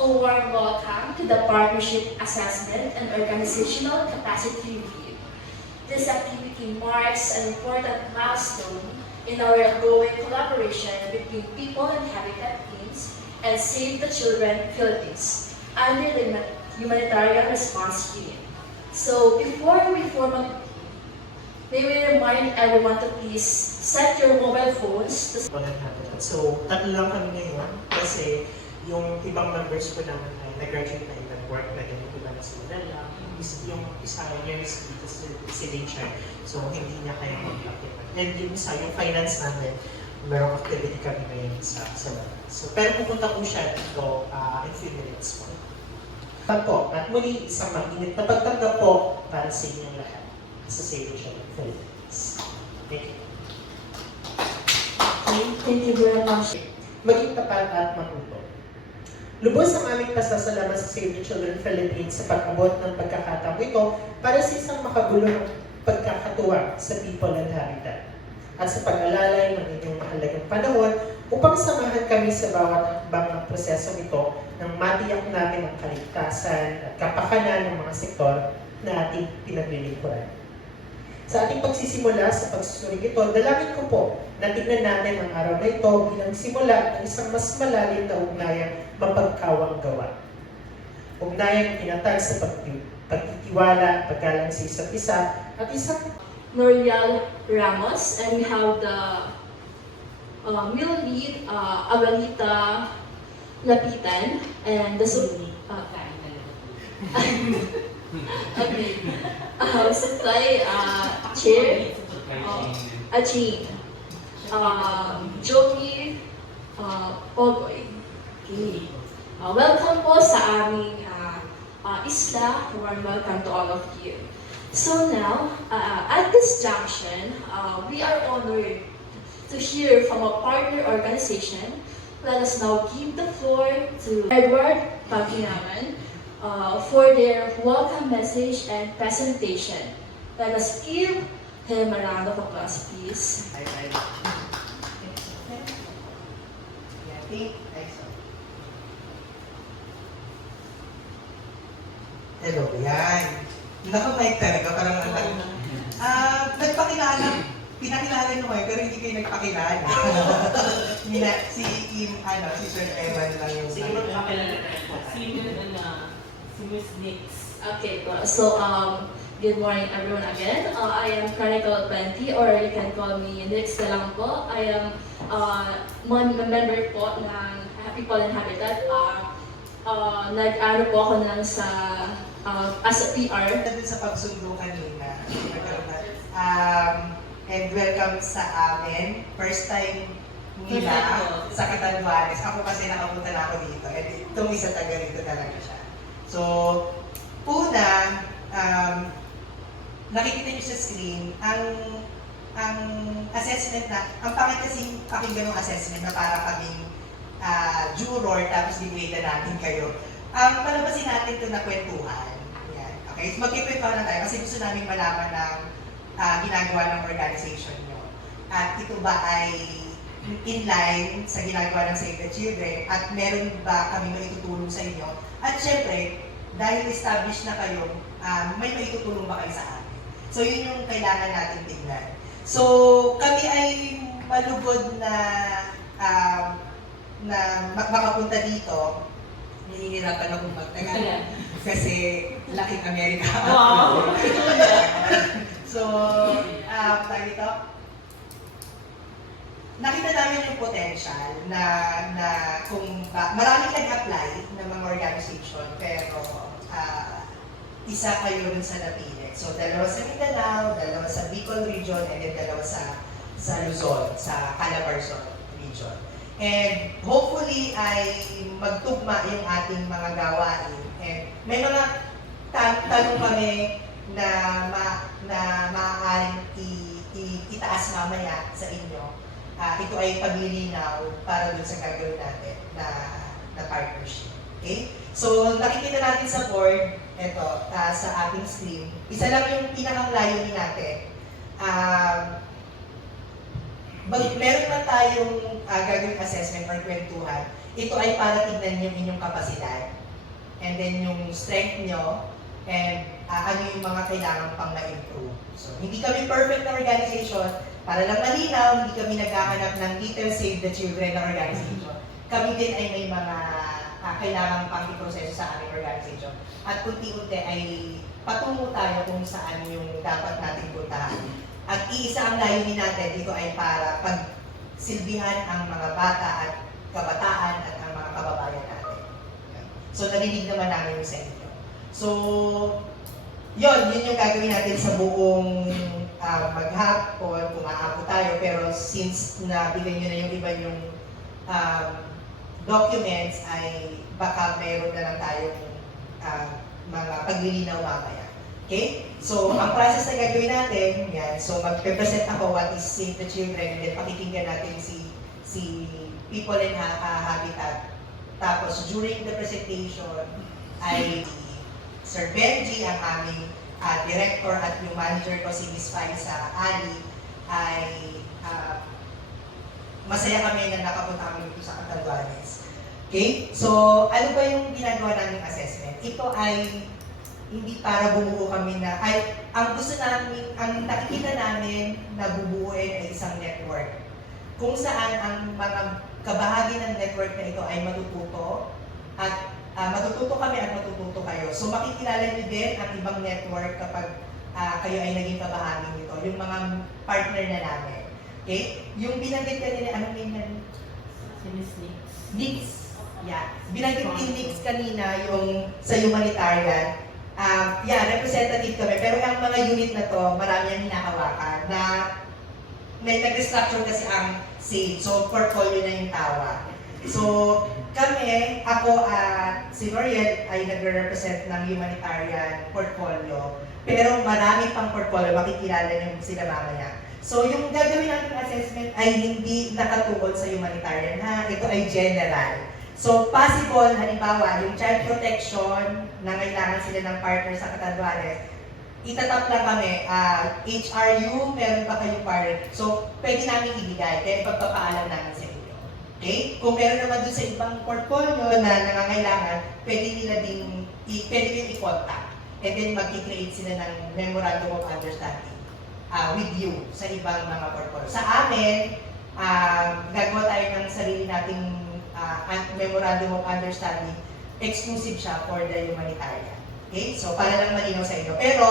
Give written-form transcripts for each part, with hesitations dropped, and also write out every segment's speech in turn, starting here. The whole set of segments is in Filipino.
A warm welcome to the Partnership Assessment and Organizational Capacity Review. This activity marks an important milestone in our ongoing collaboration between People and Habitat teams and Save the Children Philippines under the Humanitarian Response Unit. So before we formally, may we remind everyone to please set your mobile phones to So, tatlo lang kami ngayon kasi yung ibang members ko naman ay nag-graduate na nag-work na din, iba na sila lang. Yung isa niya is dito si Rachel, so hindi niya kaya mag-apply. And yung isa, yung finance namin, merong activity kami ngayon sa labas. So, pero pupunta po siya dito in few minutes po. Po, at muli isang mainit na pagtanggap po para sa inyong lahat sa Save the Children Philippines. Thank you. Thank you very much. Maging tapat at matuto. Lubos ang aming pasasalamat sa Save the Children Philippines sa pag-abot ng pagkakataong ito para sa isang makabulong pagkakatuwa sa People and Habitat at sa pag-alalay ng inyong mahalagang panahon upang samahan kami sa bawat hakbang ng prosesong ito nang matiyak namin ang kaligtasan at kapakanan ng mga sektor na ating pinaglilingkuran. Sa ating pagsisimula sa pagsusulig ito, dalangin ko po na tignan natin ang araw na ito bilang simula ng isang mas malalim na ugnayang mapagkawang gawa. Ugnayang tinatag sa pagtitiwala, paggalang sa isa't isa, at isang Noriel Ramos, and we have the middle lead, Abuelita Lapitan, and the okay. Supply chair, Ajin, Joey, Pogoy. Okay. Welcome po sa aming isla. Warm welcome to all of you. So now, at this junction, we are honored to hear from a partner organization. Let us now give the floor to Edward Paginaman for their welcome message and presentation. Let us give him a round of applause, please. Hello, yan. Naka-mic talaga, parang pinakilala nyo kayo, pero hindi kayo nagpakilala. si Sir Evan lang yung Sige, magpakilala tayo. Si Miss Nix. Okay, so good morning everyone again. I am Chronicle 20 or you can call me Nix na lang po. I am member po ng People and Habitat. Nag-ano po ako as a PR. Dun sa pagsundo kanina. And welcome sa amin. First time nila sa Catanduanes. Ako kasi nakapunta na ako dito. And itong isa taga rito talaga siya. So, una, nakikita niyo sa screen, ang assessment na, ang pangit kasing pakinggan ng assessment na para kaming juror, tapos dinweda natin kayo. Palabasin natin ito na kwentuhan. Yan. Okay, so magkikwentuhan na tayo kasi gusto namin malaman ng ginagawa ng organization nyo. At ito ba ay in line sa ginagawa ng Save the Children at meron ba kami maitutulong sa inyo? At syempre, dahil established na kayo, may maitutulong ba kayo sa amin? So yun yung kailangan natin tignan. So kami ay malugod na makapunta dito. Nahihirapan akong magtagal kasi laking Amerika. Wow! So, tayo dito, nakita namin yung potential na kung maraming nag-apply ng mga organization, pero isa kayo rin sa napili. So, dalawa sa Mindanao, dalawa sa Bicol region, and then dalawa sa Luzon, sa Calabarzon region. And hopefully ay magtugma yung ating mga gawain. And may mga tanong kami na maaaring itaas mamaya sa inyo. Ito ay paglilinaw para dun sa gagawin natin na partnership. Okay? So, nakikita natin sa board, ito, sa ating screen, isa lang yung pinakang layunin natin. Meron na tayong gagawin assessment or kwentuhan. Ito ay para tignan yung inyong kapasidad, and then yung strength nyo, and ano yung mga kailangan pang ma-improve. So, hindi kami perfect na organization. Para lang malinaw, hindi kami naghahanap ng Little Save the Children na organization. Kami din ay may mga kailangan pang iproseso sa aming organization. At unti-unti ay patungo tayo kung saan yung dapat nating puntahan. At iisa ang layunin natin dito ay para pagsilbihan ang mga bata at kabataan at ang mga kababayan natin. So, narinig naman namin yung sa inyo. So, yun yung gagawin natin sa buong maghapon, kung aabot tayo. Pero since nabigay nyo na yung iba yung documents, ay baka meron na lang tayong mga paglilinaw mamaya. Okay? So, ang process na gagawin natin, yan. So, magpe-present ako what is Save the Children, and then pakikinggan natin si People in Habitat. Tapos, during the presentation, ay Sir Benji, ang aming director, at yung manager ko, si Miss Faisa Ali, ay masaya kami na nakapunta kami dito sa Catanduanes. Okay? So, ano ba yung ginagawa naming assessment? Ito ay hindi para bumuo kami na, ang gusto namin, ang nakikita namin na bubuuin ay isang network. Kung saan ang mga kabahagi ng network na ito ay matututo, at matututo kami at matututo kayo. So makikilala niyo din ang ibang network kapag kayo ay naging kabahagi nito, yung mga partner na namin. Okay? Yung binanggit kanina, anong name na? Si Miss Nix. Nix. Yeah. Binanggit ni Nix kanina yung sa humanitarian. Representative kami. Pero ang mga unit na to, marami ang hinahawakan na nag-restructure kasi ang SAVE. So, portfolio na yung tawag. So, kami, ako at si Noriel ay nagre-represent ng humanitarian portfolio. Pero marami pang portfolio, makikilala niyo sila mamaya. So, yung gagawin natin assessment ay hindi nakatungkol sa humanitarian, ha? Ito ay general. So, possible, halimbawa, yung child protection, na kailangan sila ng partner sa Catanduanes, itatap lang kami, HRU, meron pa kayong partner. So, pwede namin ibigay, kaya ipagpapaalam namin sa inyo. Okay? Kung meron naman dun sa ibang portfolio na nangangailangan, pwede din i-contact. And then, mag-create sila ng Memorandum of Understanding with you sa ibang mga portfolio. Sa amin, gagawa tayo ng sarili nating Memorandum of Understanding, exclusive siya for the humanitarian. Okay? So, para lang malinaw sa inyo. Pero,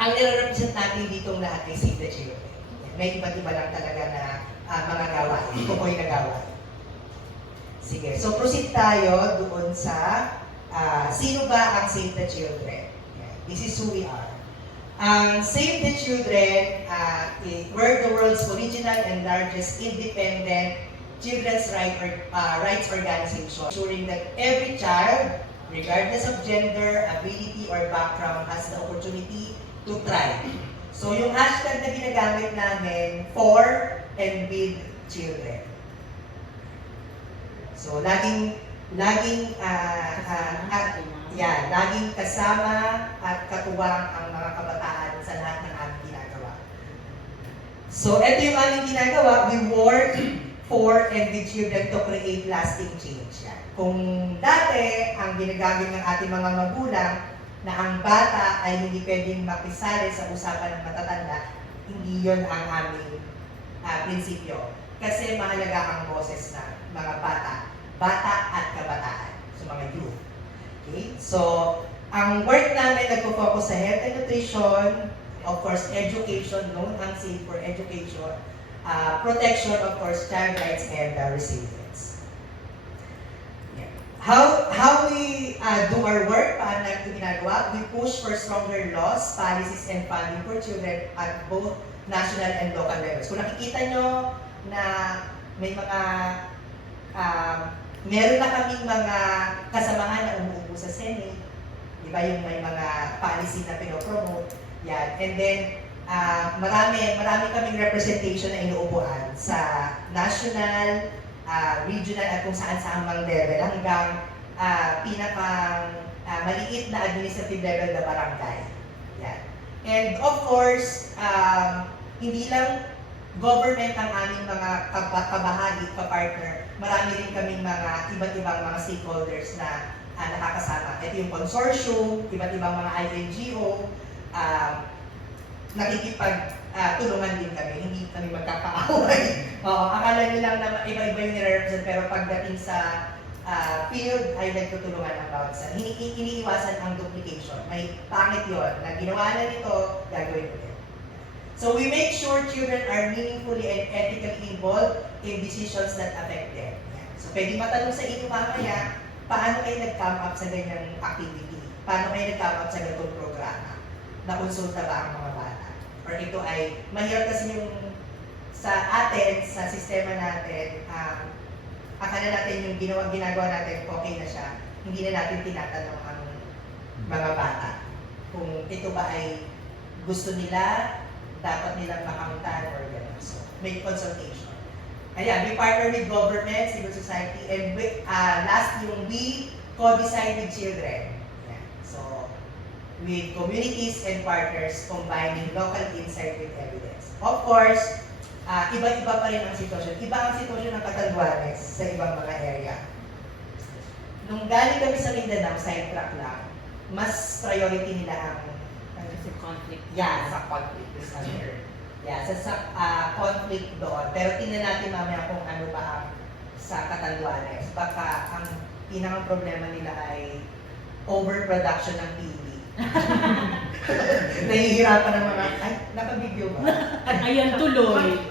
ang nire-represent natin ditong lahat ay Save the Children. May iba't-iba lang talaga na mga gawain. Ito po yung nagawain. Sige. So, proceed tayo doon sa sino ba ang Save the Children? This is who we are. Save the Children, we're the world's original and largest independent children's rights organization, ensuring that every child, regardless of gender, ability, or background, has the opportunity to thrive. So yung hashtag na ginagamit namin, for and with children. So laging kasama at katuwang ang mga kabataan sa lahat ng aming ginagawa. So ito yung aming ginagawa, we work for and with children to create lasting change. Yan. Kung dati, ang ginagamit ng ating mga magulang na ang bata ay hindi pwedeng makisali sa usapan ng matatanda, hindi yon ang aming prinsipyo. Kasi mahalaga ang boses ng mga bata at kabataan, so mga youth. Okay? So, ang work namin nagpo-focus sa health and nutrition, of course, education, known ang SAVE for education, protection, of course, child rights, and resilience. Yeah. How we do our work, paano natin ginagawa? We push for stronger laws, policies, and funding for children at both national and local levels. Kung nakikita nyo na may mga meron na kaming mga kasamahan na umuupo sa Senate, di ba yung may mga policy na pinopromote, yan. And then, marami kaming representation na inuupuan sa national, regional, at kung saan-saan mang level, hanggang pinakang maliit na administrative level na barangay. Yan. And of course, hindi lang government ang aming mga kabahagi, kapartner, marami rin kaming mga iba't ibang mga stakeholders na nakakasama. Ito yung consortium, iba't ibang mga INGO, nakikipag-tulungan din kami, hindi kami magkakaaway. Oo, akala nyo lang na iba-iba yung nire-represent, pero pagdating sa field ay nagtutulungan ang bawat isa. Iniiwasan ang duplication. May pangit yun, na ginawa na nito, gagawin ulit. So we make sure children are meaningfully and ethically involved in decisions that affect them. Yan. So pwede matanong sa inyo mamaya, paano kayo nag-come up sa ganyang activity? Paano kayo nag-come up sa ganitong programa? Nakonsulta ba ang mga bata? Or ito ay, mahirap kasi yung sa atin, sa sistema natin, akala natin yung ginagawa natin, okay na siya. Hindi na natin tinatanong ang mga bata. Kung ito ba ay gusto nila, dapat nilang makamutan or gano'n. So, make consultation. Ayan, we partner with government, civil society, and last yung we co-design with children. Ayan. So, with communities and partners combining local insight with evidence. Of course, iba-iba pa rin ang sitwasyon. Iba ang sitwasyon ng Catanduanes sa ibang mga area. Nung galing kami sa Mindanao, side track lang, mas priority nila ang Kasi conflict. sa conflict. Sa conflict doon. Pero tingnan natin mamaya kung ano ba ang sa Catanduanes. Baka ang pinakang problema nila ay overproduction ng TV. Nahihirapan ng mga, ay, nakabigyo ba? Ayan tuloy.